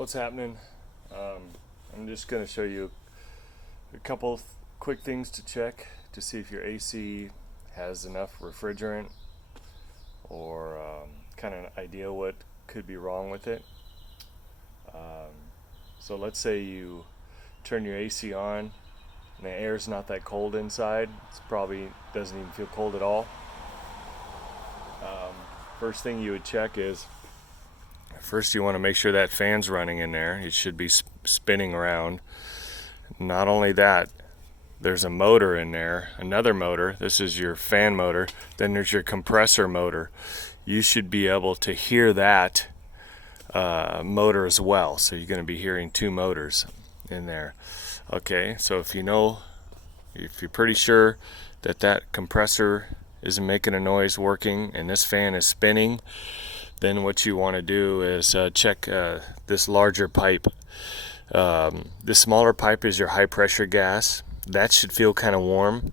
what's happening. I'm just going to show you a couple quick things to check to see if your AC has enough refrigerant or kind of an idea what could be wrong with it. So let's say you turn your AC on and the air's not that cold inside. It probably doesn't even feel cold at all. First thing you would check is, first you want to make sure that fan's running in there. It should be spinning around. Not only that, there's a motor in there, another motor. This is your fan motor. Then there's your compressor motor. You should be able to hear that motor as well. So you're going to be hearing two motors in there. Okay, so if you're pretty sure that that compressor isn't making a noise working and this fan is spinning, then what you want to do is check this larger pipe. This smaller pipe is your high pressure gas. That should feel kind of warm.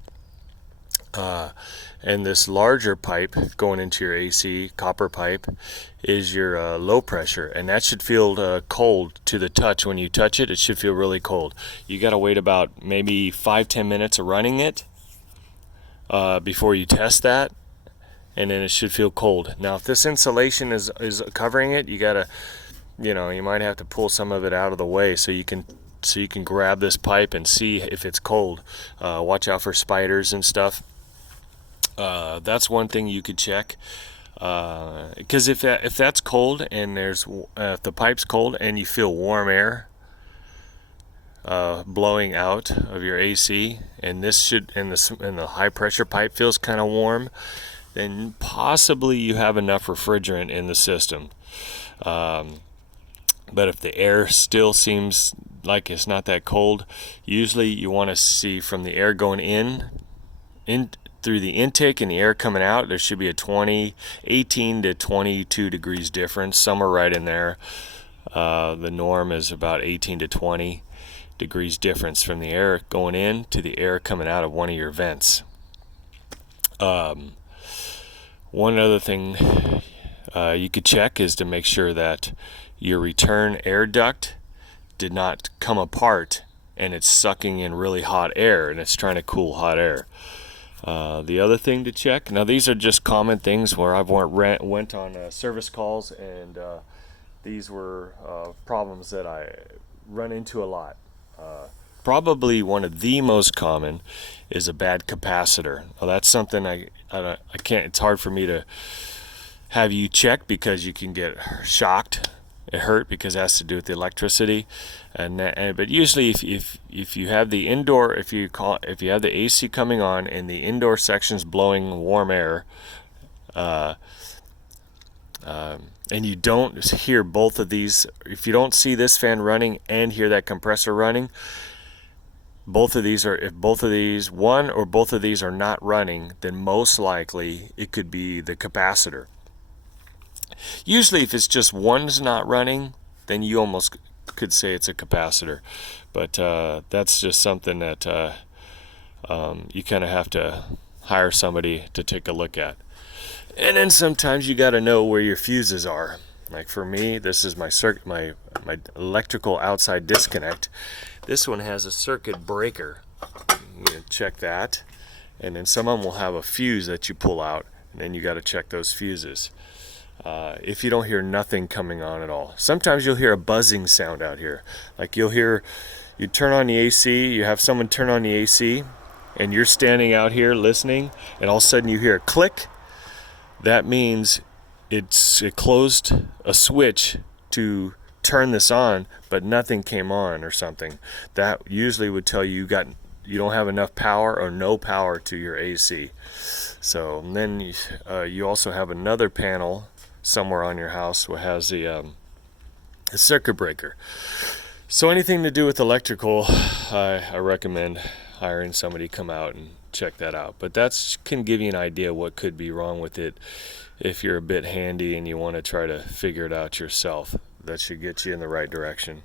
And this larger pipe going into your AC, copper pipe, is your low pressure, and that should feel cold to the touch. When you touch it, it should feel really cold. You got to wait about maybe 5-10 minutes of running it before you test that, and then it should feel cold. Now, if this insulation is covering it, you gotta, you might have to pull some of it out of the way so you can grab this pipe and see if it's cold. Watch out for spiders and stuff. That's one thing you could check, because if that's cold and if the pipe's cold and you feel warm air blowing out of your AC, and the high pressure pipe feels kind of warm, then possibly you have enough refrigerant in the system. But if the air still seems like it's not that cold, usually you want to see from the air going in through the intake and the air coming out, there should be a 18 to 22 degrees difference, somewhere right in there. The norm is about 18 to 20 degrees difference from the air going in to the air coming out of one of your vents. One other thing you could check is to make sure that your return air duct did not come apart and it's sucking in really hot air and it's trying to cool hot air. The other thing to check, now these are just common things where I've went on service calls, and these were problems that I run into a lot. Probably one of the most common is a bad capacitor. Now that's something I can't, it's hard for me to have you check because you can get shocked. It hurt because it has to do with the electricity, but usually if you have the indoor, if you have the AC coming on and the indoor section's blowing warm air, and you don't hear both of these, if you don't see this fan running and hear that compressor running, if both of these are not running, then most likely it could be the capacitor. Usually if it's just one's not running, then you almost could say it's a capacitor, but that's just something that you kind of have to hire somebody to take a look at. And then sometimes you got to know where your fuses are. Like for me, this is my electrical outside disconnect. This one has a circuit breaker. You check that, and then some of them will have a fuse that you pull out, and then you got to check those fuses. If you don't hear nothing coming on at all, sometimes you'll hear a buzzing sound out here. Like you turn on the AC, you have someone turn on the AC, and you're standing out here listening, and all of a sudden you hear a click. That means it closed a switch to turn this on, but nothing came on or something. That usually would tell you you don't have enough power or no power to your AC. So then you also have another panel somewhere on your house that has a circuit breaker. So anything to do with electrical, I recommend hiring somebody to come out and check that out. But that can give you an idea what could be wrong with it if you're a bit handy and you want to try to figure it out yourself. That should get you in the right direction.